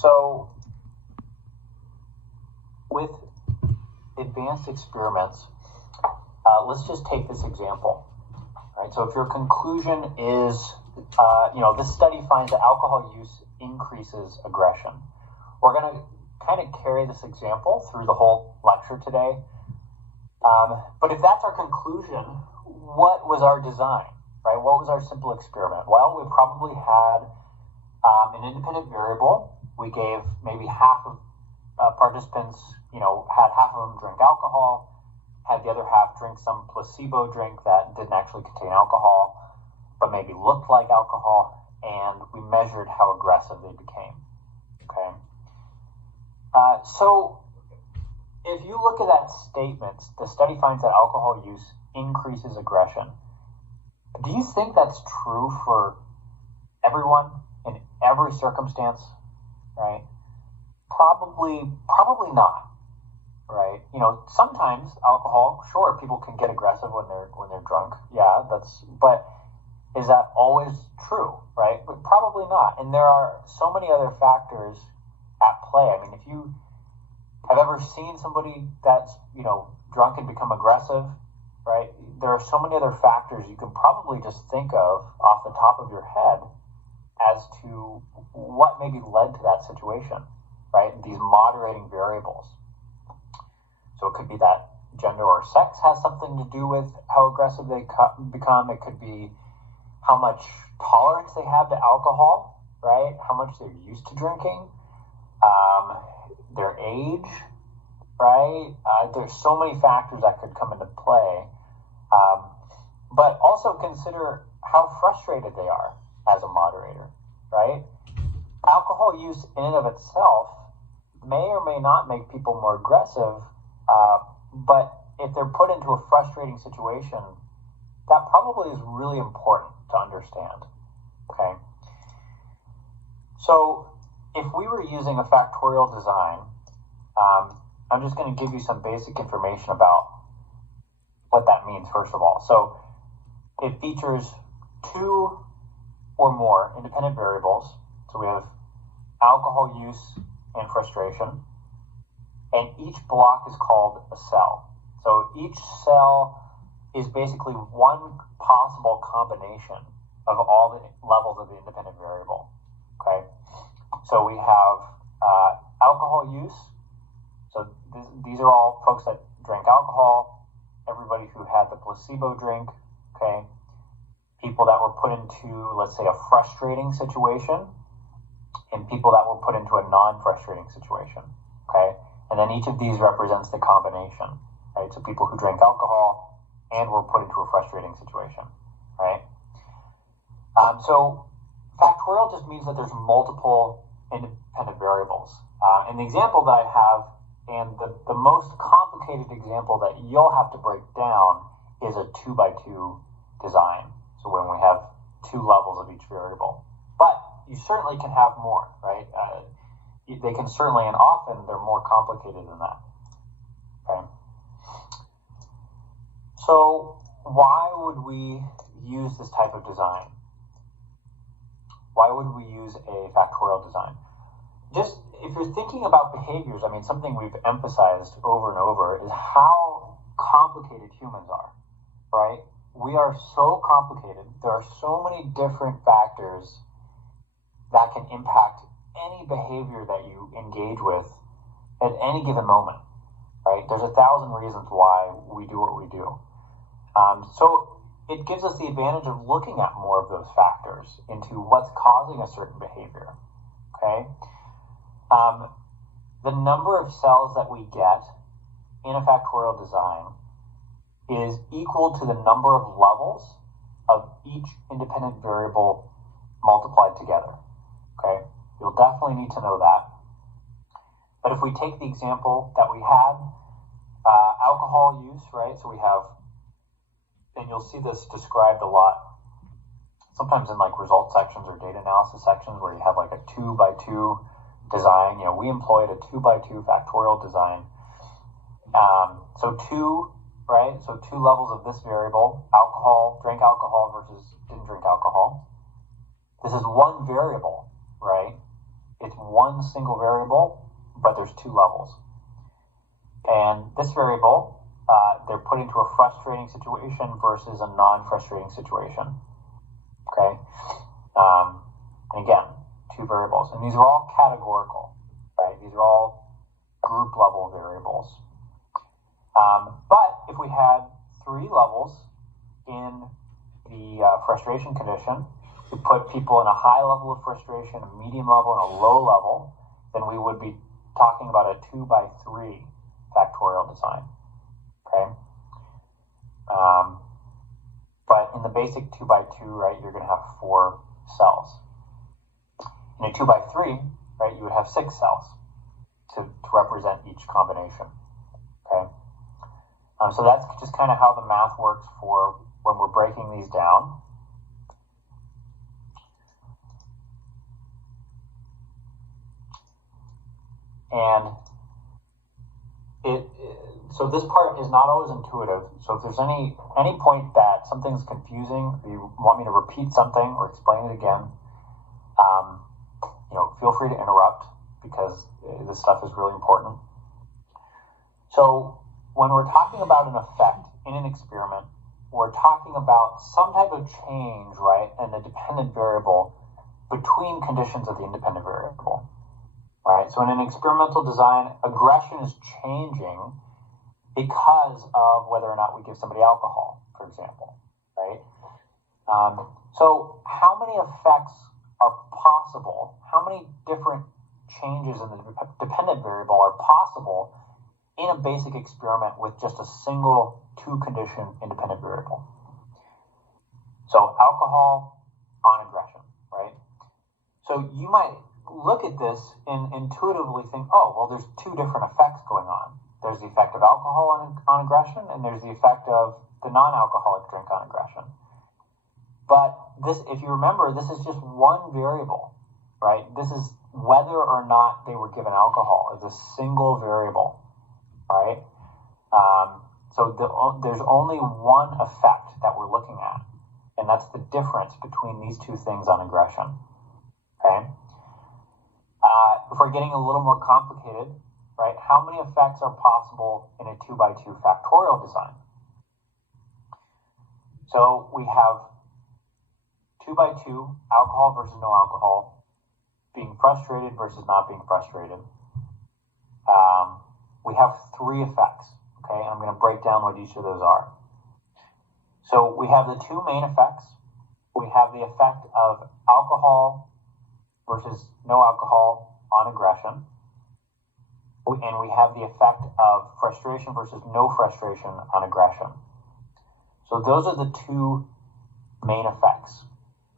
So with advanced experiments, let's just take this example, right? So if your conclusion is, this study finds that alcohol use increases aggression. We're going to kind of carry this example through the whole lecture today. But if that's our conclusion, what was our design, right? What was our simple experiment? Well, we probably had an independent variable. We gave maybe half of participants, had half of them drink alcohol, had the other half drink some placebo drink that didn't actually contain alcohol, but maybe looked like alcohol, and we measured how aggressive they became, okay? So if you look at that statement, the study finds that alcohol use increases aggression. Do you think that's true for everyone in every circumstance, right? Probably not, right? Sometimes alcohol, sure, people can get aggressive when they're drunk. Yeah, but is that always true, right? But probably not. And there are so many other factors at play. I mean, if you have ever seen somebody that's, drunk and become aggressive, right? There are so many other factors you can probably just think of off the top of your head as to what maybe led to that situation, right? These moderating variables. So it could be that gender or sex has something to do with how aggressive they become. It could be how much tolerance they have to alcohol, right? How much they're used to drinking, their age, right? There's so many factors that could come into play. But also consider how frustrated they are as a moderator, right? Alcohol use in and of itself may or may not make people more aggressive, but if they're put into a frustrating situation, that probably is really important to understand, okay? So if we were using a factorial design, I'm just going to give you some basic information about what that means, first of all. So it features two or more independent variables. So we have alcohol use and frustration, and each block is called a cell. So each cell is basically one possible combination of all the levels of the independent variable, okay? So we have alcohol use. So these are all folks that drank alcohol, everybody who had the placebo drink, okay? People that were put into, let's say, a frustrating situation, and people that were put into a non-frustrating situation, okay? And then each of these represents the combination, right? So people who drank alcohol and were put into a frustrating situation, right? So factorial just means that there's multiple independent variables. And the example that I have, and the most complicated example that you'll have to break down, is a 2x2 design. So when we have two levels of each variable. But you certainly can have more, right? They can certainly, and often they're more complicated than that, okay? So why would we use this type of design? Why would we use a factorial design? Just if you're thinking about behaviors, I mean, something we've emphasized over and over is how complicated humans are, right? We are so complicated. There are so many different factors that can impact any behavior that you engage with at any given moment, right? There's 1,000 reasons why we do what we do. So it gives us the advantage of looking at more of those factors into what's causing a certain behavior, okay? The number of cells that we get in a factorial design is equal to the number of levels of each independent variable multiplied together, okay? You'll definitely need to know that. But if we take the example that we had, alcohol use, right? So we have, and you'll see this described a lot, sometimes in like result sections or data analysis sections where you have like a 2x2 design. We employed a 2x2 factorial design. So two, right? So two levels of this variable, alcohol, drank alcohol versus didn't drink alcohol. This is one variable, right? It's one single variable, but there's two levels. And this variable, they're put into a frustrating situation versus a non-frustrating situation. Okay? Again, two variables. And these are all categorical, right? These are all group level variables. But if we had three levels in the frustration condition, we put people in a high level of frustration, a medium level, and a low level, then we would be talking about a 2x3 factorial design. Okay? But in the basic 2x2, right, you're going to have 4 cells. In a 2x3, right, you would have 6 cells to represent each combination. Okay? So that's just kind of how the math works for when we're breaking these down. And so this part is not always intuitive. So if there's any point that something's confusing, or you want me to repeat something or explain it again, feel free to interrupt, because this stuff is really important. So when we're talking about an effect in an experiment, we're talking about some type of change, right, in the dependent variable between conditions of the independent variable. Right? So in an experimental design, aggression is changing because of whether or not we give somebody alcohol, for example, right? So how many effects are possible? How many different changes in the dependent variable are possible in a basic experiment with just a single 2-condition independent variable? So alcohol on aggression, right? So you might look at this and intuitively think, oh, well, there's 2 different effects going on. There's the effect of alcohol on aggression, and there's the effect of the non-alcoholic drink on aggression. But this, if you remember, this is just one variable, right? This is whether or not they were given alcohol. It's a single variable, right? So there's only one effect that we're looking at, and that's the difference between these 2 things on aggression, okay? If we're getting a little more complicated, right, how many effects are possible in a 2x2 factorial design? So we have 2x2, alcohol versus no alcohol, being frustrated versus not being frustrated. We have 3 effects, okay, and I'm going to break down what each of those are. So we have the 2 main effects. We have the effect of alcohol versus no alcohol on aggression. And we have the effect of frustration versus no frustration on aggression. So those are the 2 main effects.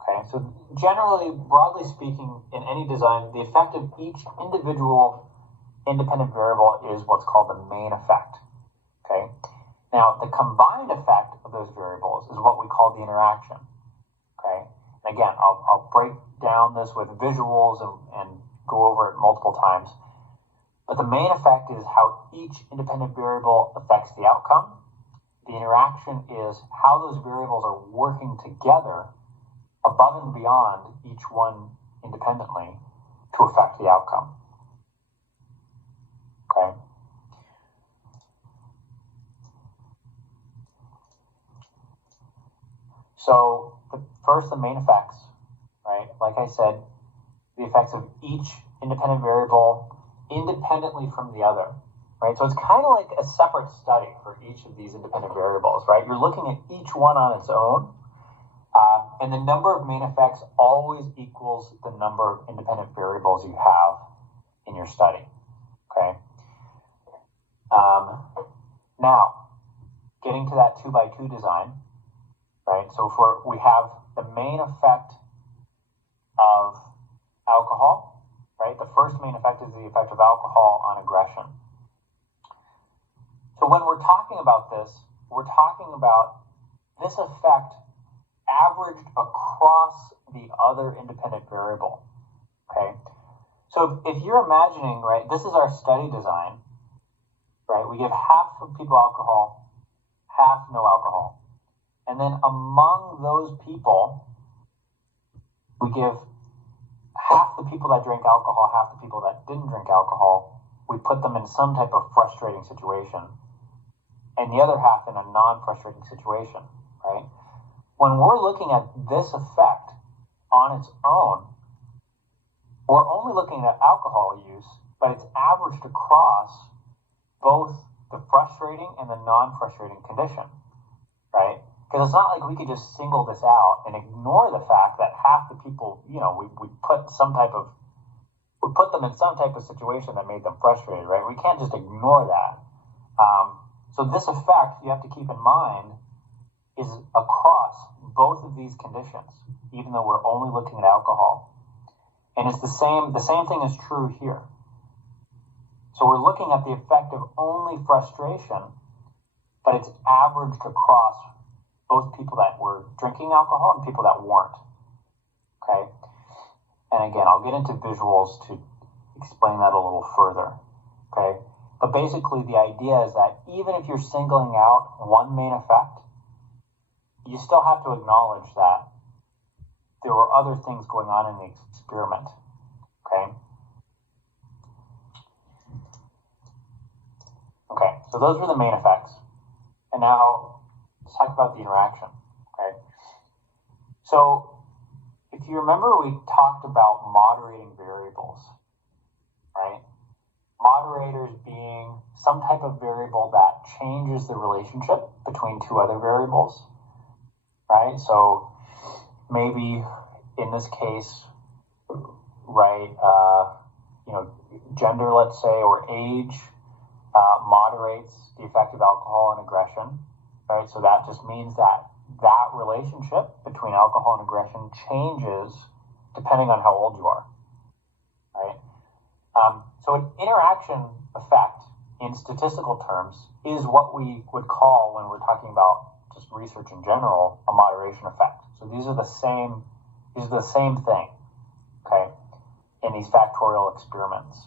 Okay, so generally, broadly speaking, in any design, the effect of each individual independent variable is what's called the main effect. Okay, now the combined effect of those variables is what we call the interaction. Okay, and again, I'll break down this with visuals and go over it multiple times. But the main effect is how each independent variable affects the outcome. The interaction is how those variables are working together above and beyond each one independently to affect the outcome. Okay? So first, the main effects, right? Like I said, the effects of each independent variable independently from the other, right? So it's kind of like a separate study for each of these independent variables, right? You're looking at each one on its own, and the number of main effects always equals the number of independent variables you have in your study, okay? Now, getting to that 2x2 design, right? So we have the main effect of alcohol, right? The first main effect is the effect of alcohol on aggression. So when we're talking about this, we're talking about this effect averaged across the other independent variable, okay? So if you're imagining, right, this is our study design, right? We give half of people alcohol, half no alcohol. And then among those people, we give half the people that drank alcohol, half the people that didn't drink alcohol, we put them in some type of frustrating situation, and the other half in a non-frustrating situation, right? When we're looking at this effect on its own, we're only looking at alcohol use, but it's averaged across both the frustrating and the non-frustrating condition, right? Because it's not like we could just single this out and ignore the fact that half the people, we put them in some type of situation that made them frustrated, right? We can't just ignore that. So this effect, you have to keep in mind, is across both of these conditions, even though we're only looking at alcohol. And it's the same thing is true here. So we're looking at the effect of only frustration, but it's averaged across both people that were drinking alcohol and people that weren't. Okay? And again, I'll get into visuals to explain that a little further. Okay? But basically the idea is that even if you're singling out one main effect, you still have to acknowledge that there were other things going on in the experiment. Okay? Okay, so those were the main effects. And now let's talk about the interaction. Okay? So if you remember, we talked about moderating variables, right? Moderators being some type of variable that changes the relationship between two other variables, right? So maybe in this case, right, gender, let's say, or age moderates the effect of alcohol and aggression, right? So that just means that relationship between alcohol and aggression changes depending on how old you are, right? So an interaction effect in statistical terms is what we would call, when we're talking about just research in general, a moderation effect. So these are the same thing, okay, in these factorial experiments.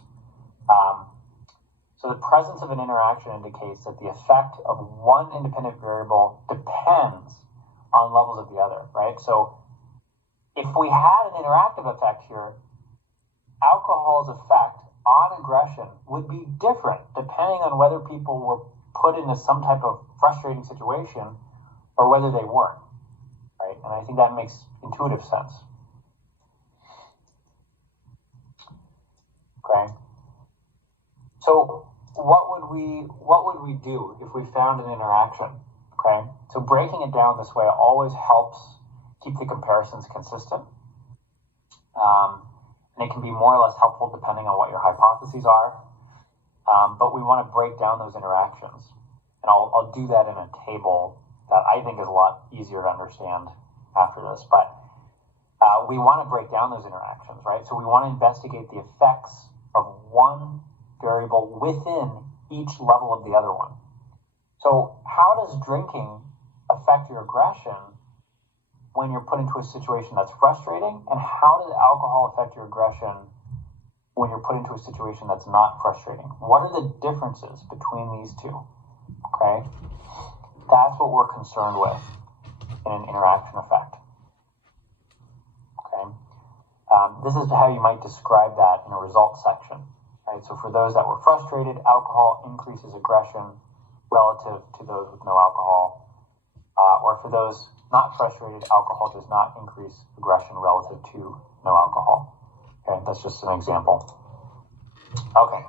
So the presence of an interaction indicates that the effect of one independent variable depends on levels of the other, right? So if we had an interactive effect here, alcohol's effect on aggression would be different depending on whether people were put into some type of frustrating situation or whether they weren't, right? And I think that makes intuitive sense. Okay. So what would we do if we found an interaction? Okay. So breaking it down this way always helps keep the comparisons consistent. And it can be more or less helpful depending on what your hypotheses are. But we want to break down those interactions. And I'll do that in a table that I think is a lot easier to understand after this. But we want to break down those interactions, right? So we want to investigate the effects of one variable within each level of the other one. So how does drinking affect your aggression when you're put into a situation that's frustrating? And how does alcohol affect your aggression when you're put into a situation that's not frustrating? What are the differences between these two? Okay? That's what we're concerned with in an interaction effect. Okay? This is how you might describe that in a results section. Right? So for those that were frustrated, alcohol increases aggression relative to those with no alcohol. Or for those not frustrated, alcohol does not increase aggression relative to no alcohol. Okay, that's just an example. Okay.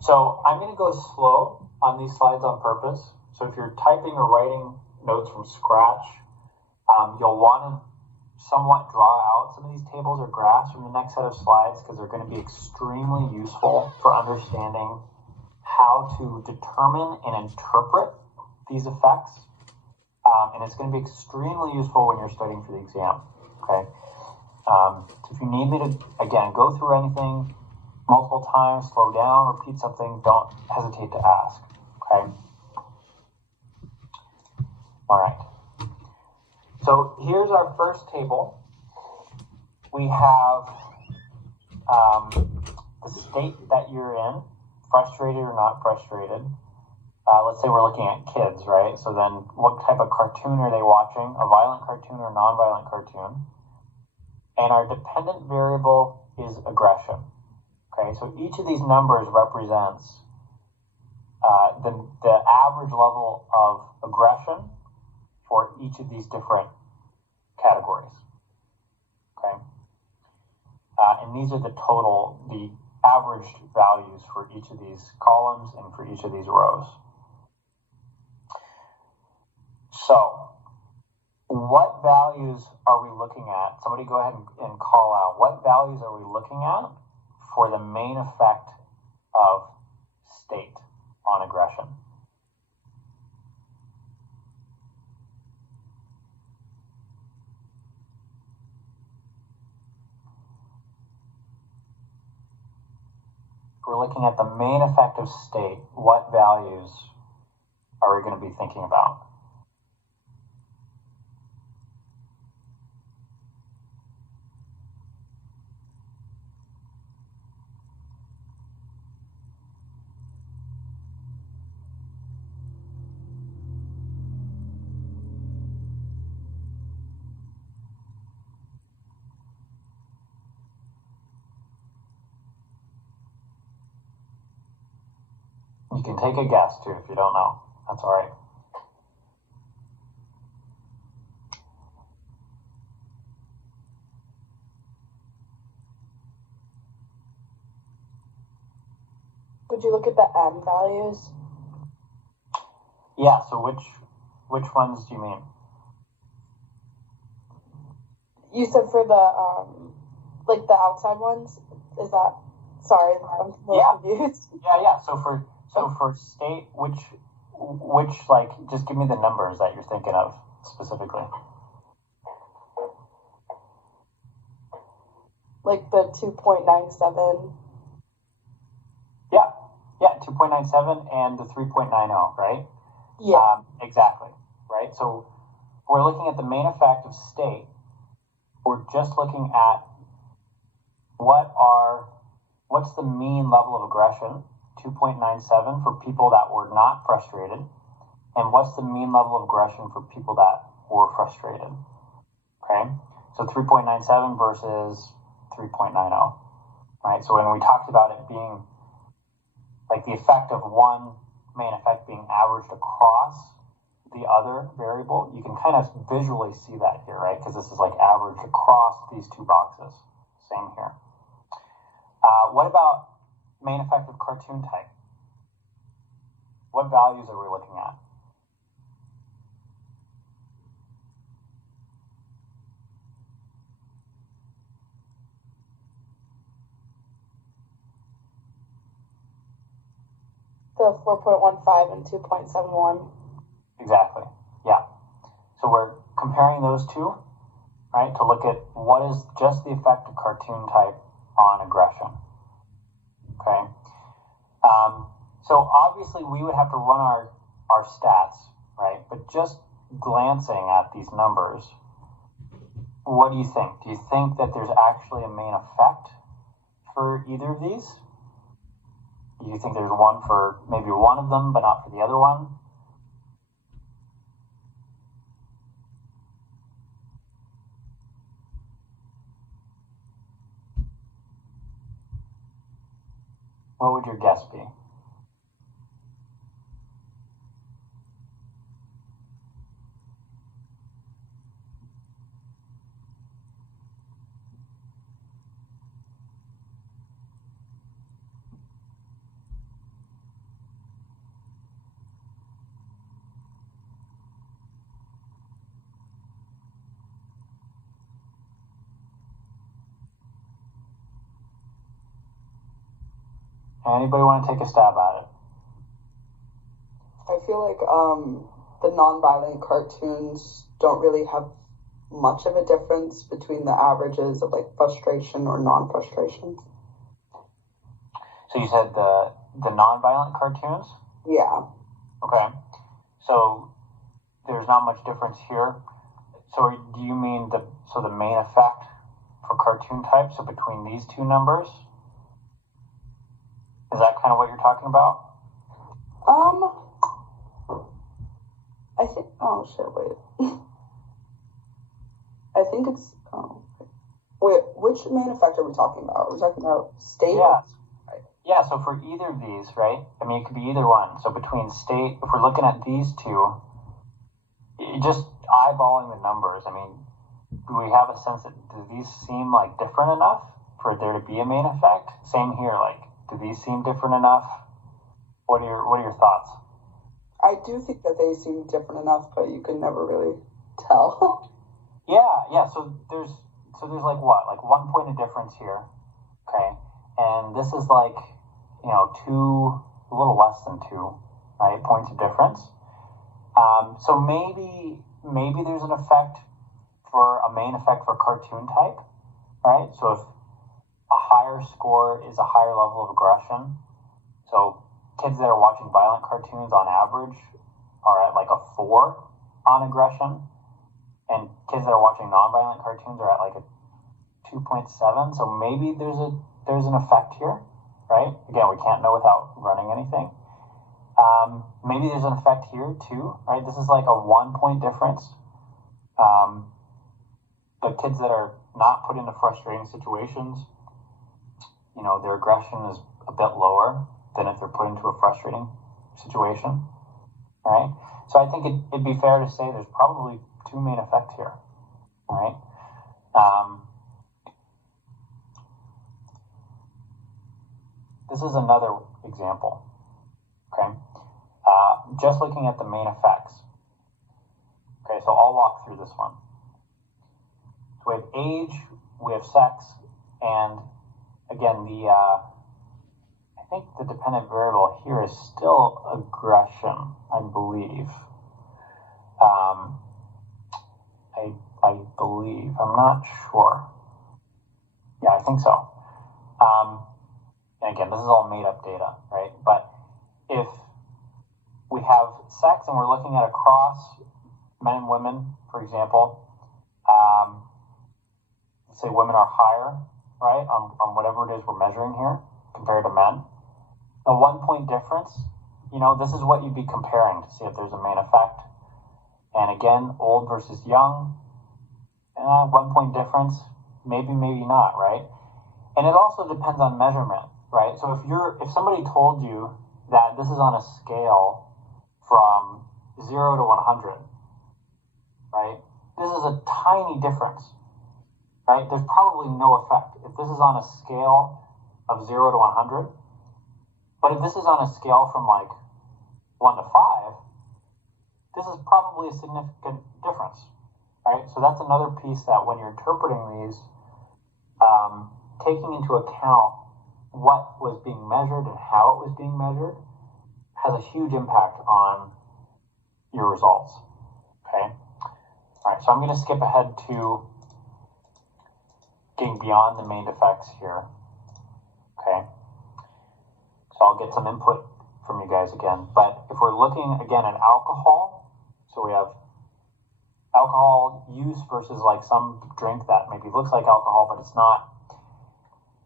So I'm going to go slow on these slides on purpose. So if you're typing or writing notes from scratch, you'll want to somewhat draw out some of these tables or graphs from the next set of slides, because they're going to be extremely useful for understanding how to determine and interpret these effects. And it's going to be extremely useful when you're studying for the exam. Okay. So if you need me to, again, go through anything multiple times, slow down, repeat something, don't hesitate to ask. Okay. All right. So here's our first table. We have the state that you're in, frustrated or not frustrated. Let's say we're looking at kids, right? So then what type of cartoon are they watching? A violent cartoon or non-violent cartoon? and our dependent variable is aggression. Okay, so each of these numbers represents the average level of aggression for each of these different categories. Okay, and these are the averaged values for each of these columns and for each of these rows. So, what values are we looking at? Somebody go ahead and call out. What values are we looking at for the main effect of state on aggression? If we're looking at the main effect of state, what values are we going to be thinking about? You can take a guess too if you don't know. That's all right. Would you look at the M values? Yeah, so which ones do you mean? You said for the like the outside ones? Is that, sorry, I'm a little confused. Yeah. So for state, which like, just give me the numbers that you're thinking of specifically. Like the 2.97. Yeah, 2.97 and the 3.90, right? Yeah. Exactly, right? So we're looking at the main effect of state. We're just looking at what's the mean level of aggression, 2.97 for people that were not frustrated, and what's the mean level of aggression for people that were frustrated. Okay, so 3.97 versus 3.90, right? So when we talked about it being like the effect of one main effect being averaged across the other variable, you can kind of visually see that here, right? Because this is like averaged across these two boxes. Same here. What about main effect of cartoon type? What values are we looking at? The 4.15 and 2.71. Exactly. Yeah. So we're comparing those two, right, to look at what is just the effect of cartoon type on aggression. Okay. So obviously we would have to run our stats, right? But just glancing at these numbers, what do you think? Do you think that there's actually a main effect for either of these? Do you think there's one for maybe one of them, but not for the other one? What would your guess be? Anybody want to take a stab at it? I feel like the non-violent cartoons don't really have much of a difference between the averages of like frustration or non-frustration. So you said the non-violent cartoons? Yeah. Okay. So there's not much difference here. So do you mean the main effect for cartoon type, so between these two numbers? Is that kind of what you're talking about? I think, oh shit, wait. I think it's, Wait, which main effect are we talking about? Are we talking about state? Yeah. Yeah, so for either of these, right? I mean, it could be either one. So between state, if we're looking at these two, just eyeballing the numbers, I mean, do we have a sense that do these seem like different enough for there to be a main effect? Same here, like, do these seem different enough? What are your thoughts? I do think that they seem different enough, but you can never really tell. Yeah. So there's like what, like 1 point of difference here, okay? And this is like, a little less than 2, right? Points of difference. So maybe there's an effect for a main effect for cartoon type, right? So if a higher score is a higher level of aggression, so kids that are watching violent cartoons on average are at like a 4 on aggression, and kids that are watching non-violent cartoons are at like a 2.7. So maybe there's an effect here, right? Again, we can't know without running anything. Maybe there's an effect here too, right? This is like a 1 point difference. The kids that are not put into frustrating situations, their aggression is a bit lower than if they're put into a frustrating situation, right? So I think it'd be fair to say there's probably 2 main effects here, right? This is another example, okay? Just looking at the main effects. Okay, so I'll walk through this one. So we have age, we have sex, and again, I think the dependent variable here is still aggression, I believe. I believe, I'm not sure. Yeah, I think so. And again, this is all made up data, right? But if we have sex and we're looking at across men and women, for example, let's say women are higher, right, on whatever it is we're measuring here compared to men. A 1 point difference, this is what you'd be comparing to see if there's a main effect. And again, old versus young, 1 point difference, maybe not, right? And it also depends on measurement, right? So if somebody told you that this is on a scale from 0 to 100, right? This is a tiny difference, right? There's probably no effect if this is on a scale of 0 to 100. But if this is on a scale from like 1 to 5, this is probably a significant difference, right? So that's another piece that when you're interpreting these, taking into account what was being measured and how it was being measured has a huge impact on your results, okay? All right, so I'm going to skip ahead to getting beyond the main effects here, okay? So I'll get some input from you guys again. But if we're looking again at alcohol, so we have alcohol use versus like some drink that maybe looks like alcohol, but it's not.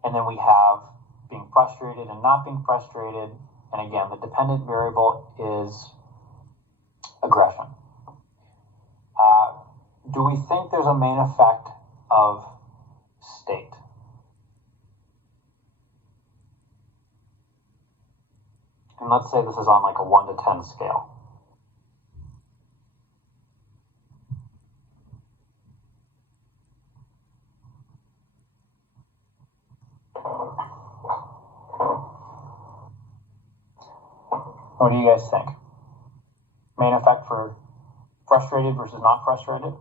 And then we have being frustrated and not being frustrated. And again, the dependent variable is aggression. Do we think there's a main effect of state? And let's say this is on like a 1 to 10 scale. What do you guys think? Main effect for frustrated versus not frustrated?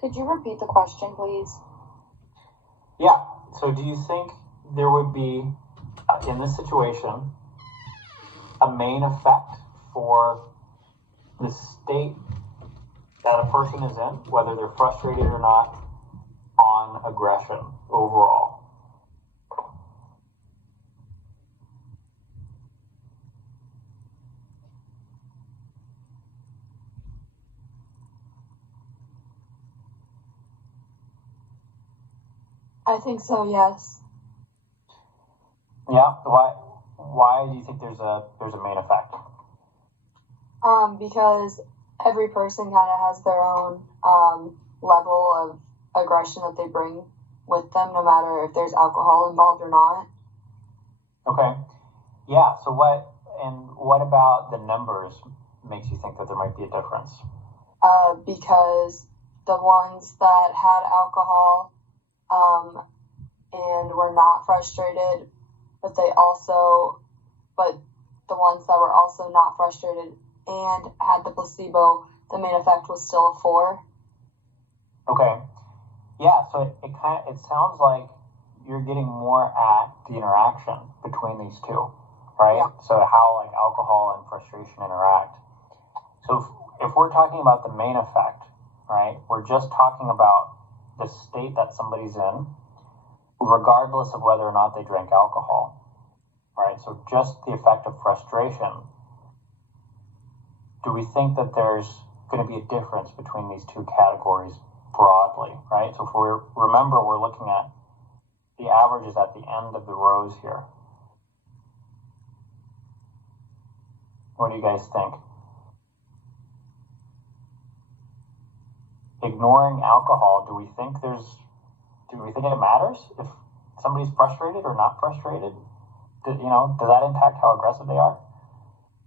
Could you repeat the question, please? Yeah. So do you think there would be, in this situation, a main effect for the state that a person is in, whether they're frustrated or not, on aggression overall? I think so, yes. Yeah. Why do you think there's a main effect? Because every person kind of has their own level of aggression that they bring with them, no matter if there's alcohol involved or not. Okay. Yeah. So what about the numbers makes you think that there might be a difference? Because the ones that had alcohol and were not frustrated, but the ones that were also not frustrated and had the placebo, the main effect was still a 4. Okay. Yeah, so it sounds like you're getting more at the interaction between these two, right? Yeah. So how like alcohol and frustration interact. So if we're talking about the main effect, right, we're just talking about the state that somebody's in, regardless of whether or not they drank alcohol, right? So just the effect of frustration. Do we think that there's going to be a difference between these two categories broadly, right? So if we're looking at the averages at the end of the rows here. What do you guys think? Ignoring alcohol, do we think it matters if somebody's frustrated or not frustrated? Does that impact how aggressive they are?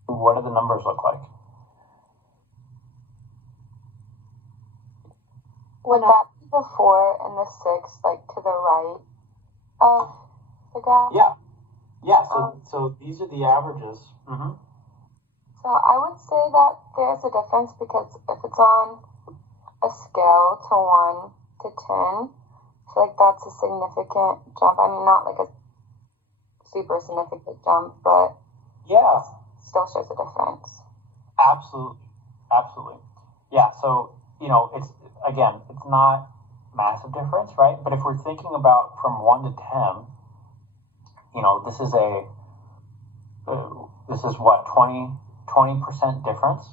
What do the numbers look like? Would that be the 4 and the 6, like to the right of the graph? Yeah. So these are the averages. Mm-hmm. So I would say that there's a difference because if it's on a scale to 1 to 10, I feel like that's a significant jump. I mean, not like a super significant jump, but yeah, it still shows a difference. Absolutely. Yeah. So it's not massive difference, right? But if we're thinking about from 1 to 10, this is what 20% difference,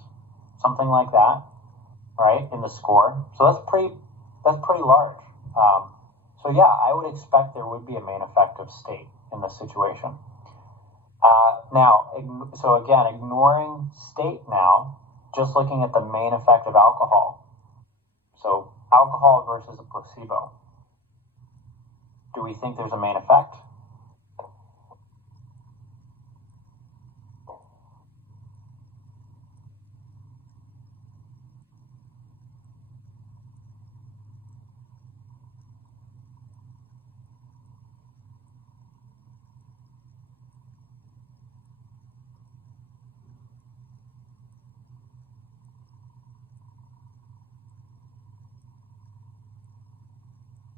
something like that, right, in the score. So that's pretty large. So yeah, I would expect there would be a main effect of state in this situation. So again, ignoring state now, just looking at the main effect of alcohol. So alcohol versus a placebo. Do we think there's a main effect?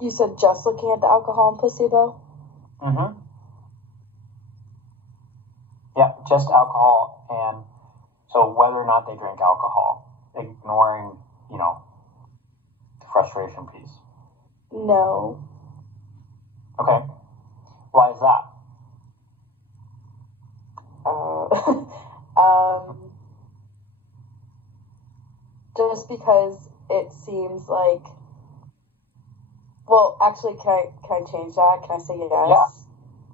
You said just looking at the alcohol and placebo? Mm-hmm. Yeah, just alcohol, and so whether or not they drink alcohol, ignoring, the frustration piece. No. Okay. Why is that? Just because it seems like. Well, actually, can I change that? Can I say yes? Yeah.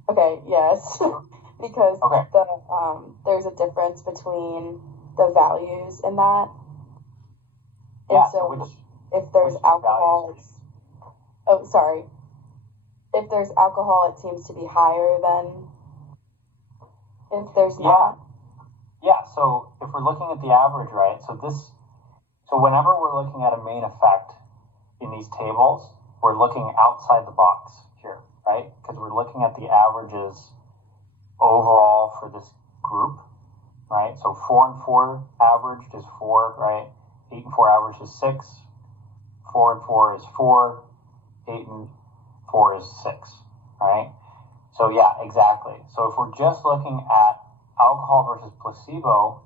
Okay, yes. Because there's a difference between the values in that. And Yeah. so if there's alcohol, if there's alcohol, it seems to be higher than if there's not. Yeah. So if we're looking at the average, right? So whenever we're looking at a main effect in these tables, we're looking outside the box here, right? Because we're looking at the averages overall for this group, right? So 4 and 4 averaged is 4, right? 8 and 4 averaged is 6. 4 and 4 is 4. 8 and 4 is 6, right? So yeah, exactly. So if we're just looking at alcohol versus placebo,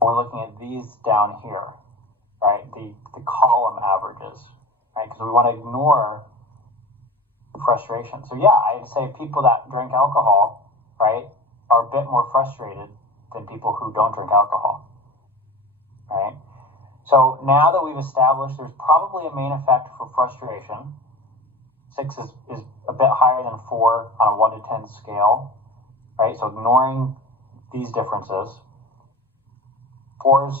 we're looking at these down here, right? The column averages, right? Because we want to ignore frustration. So yeah, I'd say people that drink alcohol, right, are a bit more frustrated than people who don't drink alcohol, right? So now that we've established there's probably a main effect for frustration, 6 is a bit higher than 4 on a 1 to 10 scale, right? So ignoring these differences. 4 is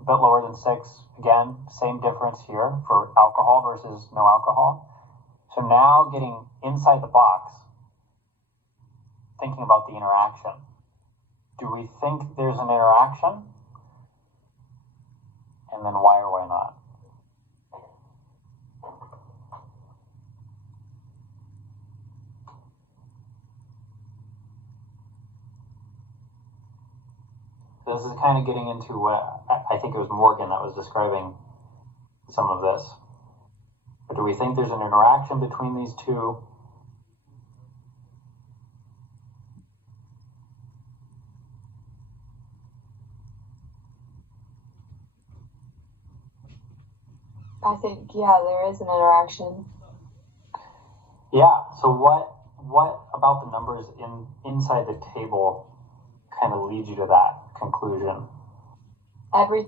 a bit lower than 6. Again, same difference here for alcohol versus no alcohol. So now getting inside the box, thinking about the interaction. Do we think there's an interaction? And then why or why not? This is kind of getting into what I think it was Morgan that was describing some of this. But do we think there's an interaction between these two? I think, yeah, there is an interaction. Yeah. So what about the numbers inside the table kind of leads you to that conclusion? Every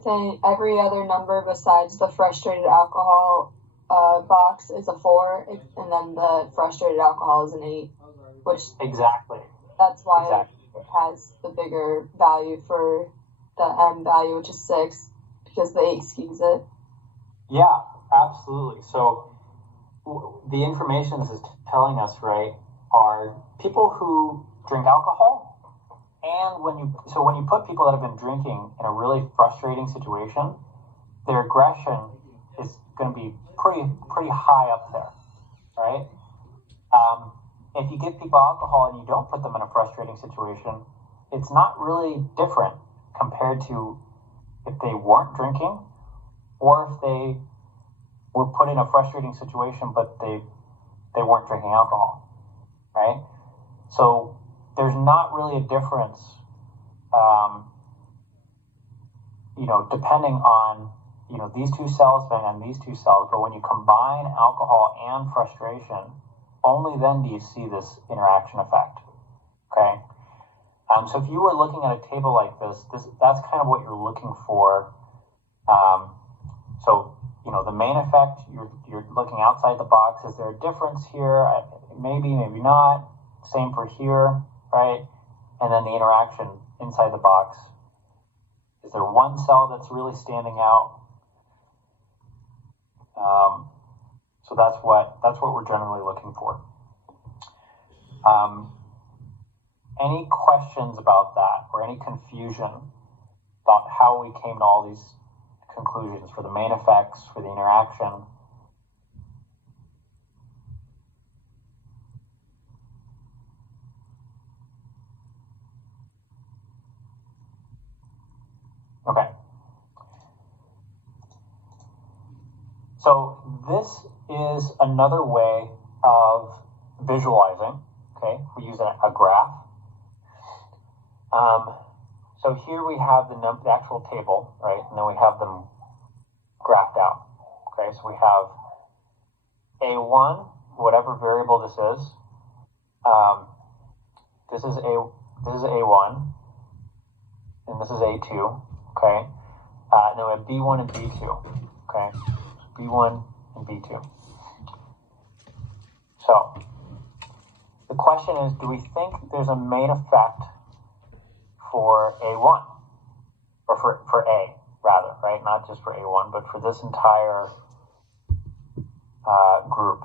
other number besides the frustrated alcohol box is a 4, and then the frustrated alcohol is an 8, which Exactly. that's why it has the bigger value for the M value, which is 6, because the 8 skews it. Yeah, absolutely. So the information this is telling us, right, are people who drink alcohol, and when you put people that have been drinking in a really frustrating situation, their aggression is going to be pretty high up there, right? If you give people alcohol and you don't put them in a frustrating situation, it's not really different compared to if they weren't drinking, or if they were put in a frustrating situation but they weren't drinking alcohol, right? So there's not really a difference, depending on, these two cells, depending on these two cells. But when you combine alcohol and frustration, only then do you see this interaction effect, okay? So if you were looking at a table like this, that's kind of what you're looking for. The main effect, you're looking outside the box. Is there a difference here? Maybe, maybe not. Same for here, right? And then the interaction inside the box. Is there one cell that's really standing out? So that's what we're generally looking for. Any questions about that, or any confusion about how we came to all these conclusions for the main effects, for the interaction? Okay. So this is another way of visualizing. Okay, we use a graph. So here we have the actual table, right? And then we have them graphed out. Okay, so we have A1, whatever variable this is. This is A1, and this is A2. Okay, and then we have B1 and B2. Okay, B1 and B2. So the question is, do we think there's a main effect for A1, or for A, rather, right? Not just for A1, but for this entire group.